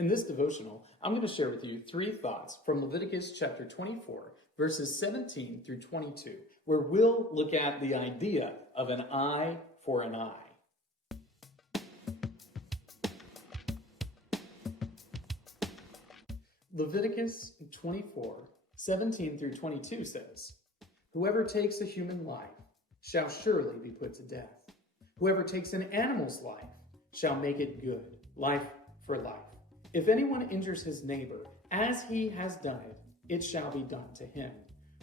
In this devotional, I'm going to share with you 3 thoughts from Leviticus chapter 24, verses 17 through 22, where we'll look at the idea of an eye for an eye. Leviticus 24, 17 through 22 says, "Whoever takes a human life shall surely be put to death. Whoever takes an animal's life shall make it good, life for life. If anyone injures his neighbor, as he has done it, it shall be done to him.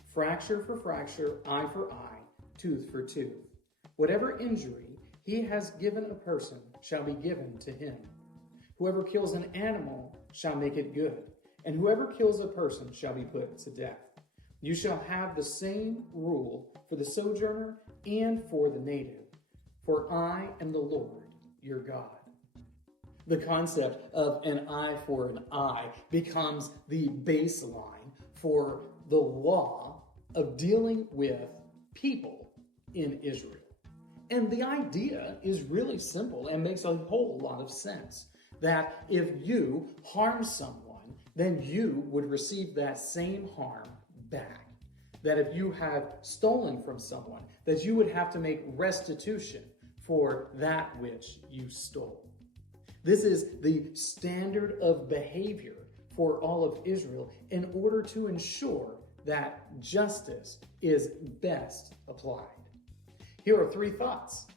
Fracture for fracture, eye for eye, tooth for tooth. Whatever injury he has given a person shall be given to him. Whoever kills an animal shall make it good, and whoever kills a person shall be put to death. You shall have the same rule for the sojourner and for the native, for I am the Lord your God." The concept of an eye for an eye becomes the baseline for the law of dealing with people in Israel. And the idea is really simple and makes a whole lot of sense. That if you harm someone, then you would receive that same harm back. That if you have stolen from someone, that you would have to make restitution for that which you stole. This is the standard of behavior for all of Israel in order to ensure that justice is best applied. Here are 3 thoughts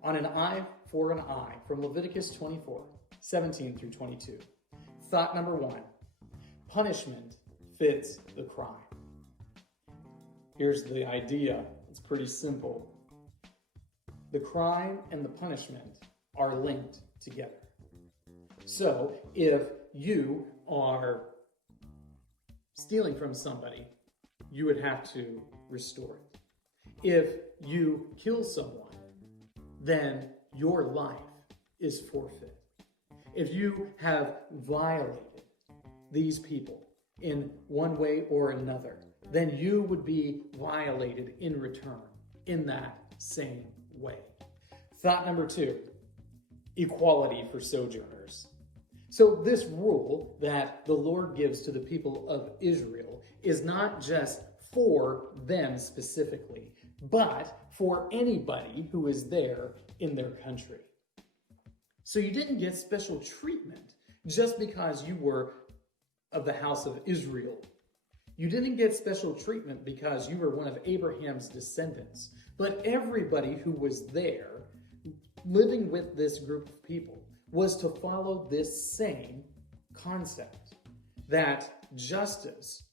on an eye for an eye from Leviticus 24, 17 through 22. Thought number 1, punishment fits the crime. Here's the idea. It's pretty simple. The crime and the punishment are linked together. So, if you are stealing from somebody, you would have to restore it. If you kill someone, then your life is forfeit. If you have violated these people in one way or another, then you would be violated in return in that same way. Thought number 2, equality for sojourners. So this rule that the Lord gives to the people of Israel is not just for them specifically, but for anybody who is there in their country. So you didn't get special treatment just because you were of the house of Israel. You didn't get special treatment because you were one of Abraham's descendants, but everybody who was there living with this group of people was to follow this same concept, that justice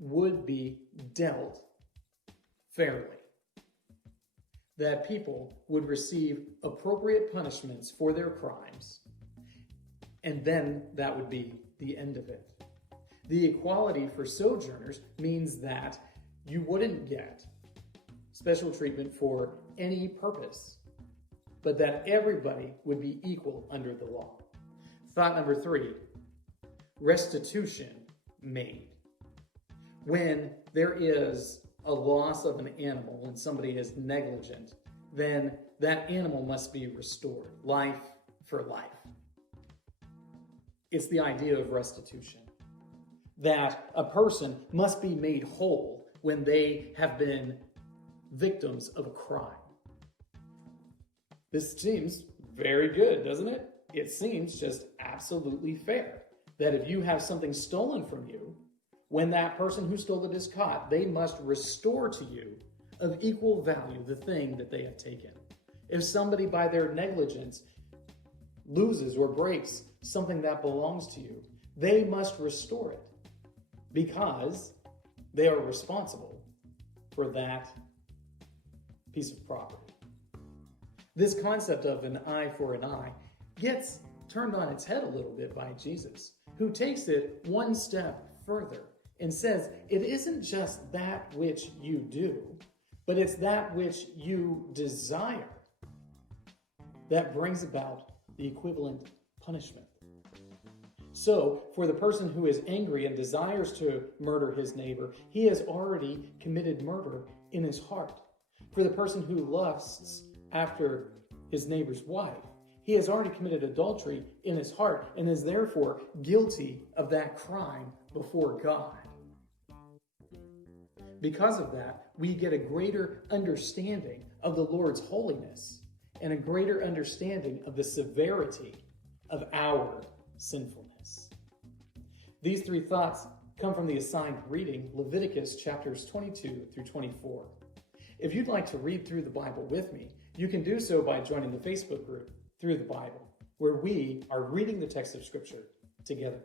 would be dealt fairly, that people would receive appropriate punishments for their crimes, and then that would be the end of it. The equality for sojourners means that you wouldn't get special treatment for any purpose, but that everybody would be equal under the law. Thought number 3, restitution made. When there is a loss of an animal and somebody is negligent, then that animal must be restored, life for life. It's the idea of restitution, that a person must be made whole when they have been victims of a crime. This seems very good, doesn't it? It seems just absolutely fair that if you have something stolen from you, when that person who stole it is caught, they must restore to you of equal value the thing that they have taken. If somebody by their negligence loses or breaks something that belongs to you, they must restore it because they are responsible for that piece of property. This concept of an eye for an eye gets turned on its head a little bit by Jesus, who takes it one step further and says, it isn't just that which you do, but it's that which you desire that brings about the equivalent punishment. So, for the person who is angry and desires to murder his neighbor, he has already committed murder in his heart. For the person who lusts after his neighbor's wife, He has already committed adultery in his heart and is therefore guilty of that crime before God. Because of that, we get a greater understanding of the Lord's holiness and a greater understanding of the severity of our sinfulness. These three thoughts come from the assigned reading, Leviticus chapters 22 through 24. If you'd like to read through the Bible with me, you can do so by joining the Facebook group Through the Bible, where we are reading the text of Scripture together.